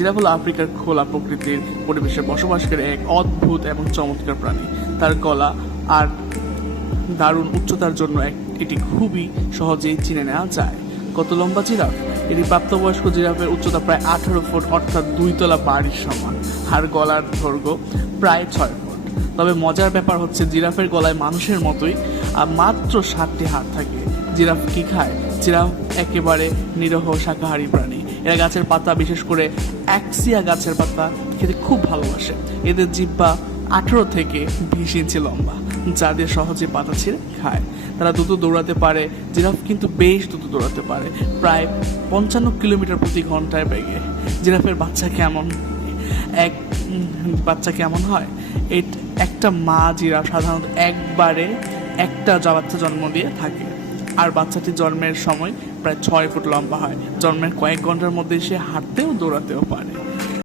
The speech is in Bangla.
জিরাফ হলো আফ্রিকার খোলা প্রকৃতির পরিবেশে বসবাসকারী এক অদ্ভুত এবং চমৎকার প্রাণী। তার গলা আর দারুণ উচ্চতার জন্য এটি খুবই সহজেই চিনে নেওয়া যায়। কত লম্বা জিরাফ? এটি প্রাপ্তবয়স্ক জিরাফের উচ্চতা প্রায় আঠারো ফুট, অর্থাৎ দুই তলা বাড়ির সমান। আর গলার দৈর্ঘ্য প্রায় ছয় ফুট। তবে মজার ব্যাপার হচ্ছে জিরাফের গলায় মানুষের মতোই, আর মাত্র সাতটি হাত থাকে। জিরাফ কি খায়? জিরাফ একেবারে নিরহ, শাকাহারী প্রাণী। এরা গাছের পাতা, বিশেষ করে অ্যাক্সিয়া গাছের পাতা খেতে খুব ভালোবাসে। এদের জিব্বা আঠেরো থেকে বিশ ইঞ্চি লম্বা, যা দিয়ে সহজে পাতা ছিঁড়ে খায়। তারা দ্রুত দৌড়াতে পারে, জিরাফ কিন্তু বেশ দ্রুত দৌড়াতে পারে, প্রায় পঞ্চান্ন কিলোমিটার প্রতি ঘন্টায় বেগে। জিরাফের বাচ্চা কেমন? এক বাচ্চা কেমন হয়? এই একটা মা জিরাফ সাধারণত একবারে একটা যা বাচ্চা জন্ম দিয়ে থাকে। আর বাচ্চাটি জন্মের সময় প্রায় ছয় ফুট লম্বা হয়। জন্মের কয়েক ঘণ্টার মধ্যে সে হাঁটতেও দৌড়াতেও পারে।